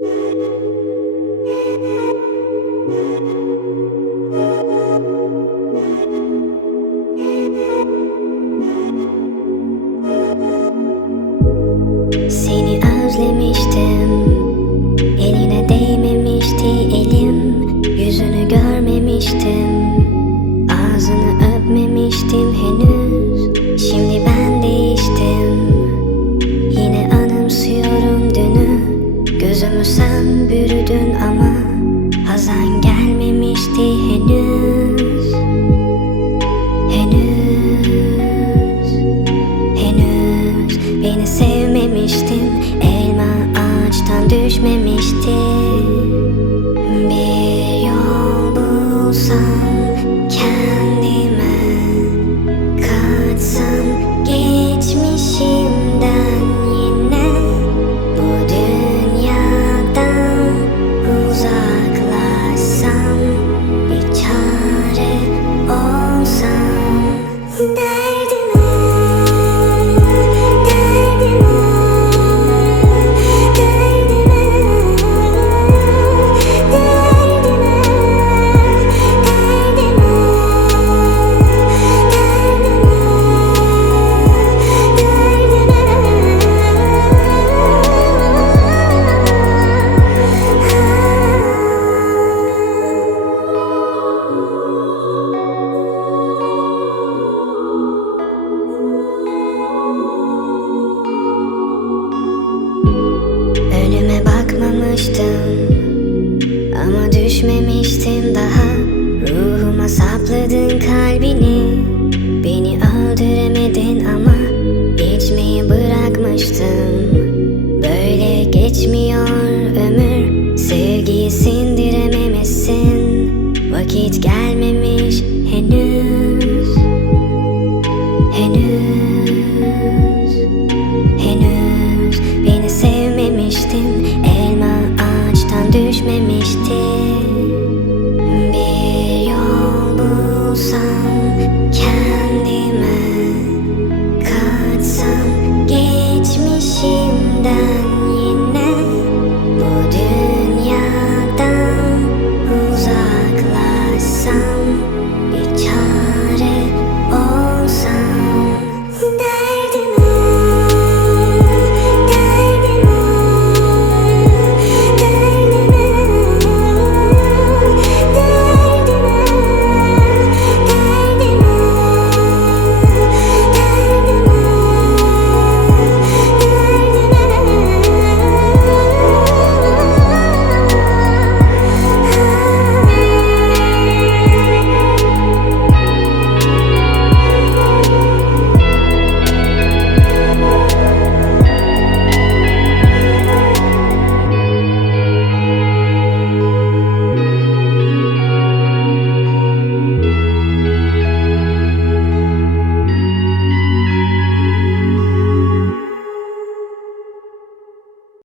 Seni özlemiştim Hazan gelmemişti henüz. Henüz. Henüz. Beni sevmemiştin hiç gelmemiş henüz. Henüz.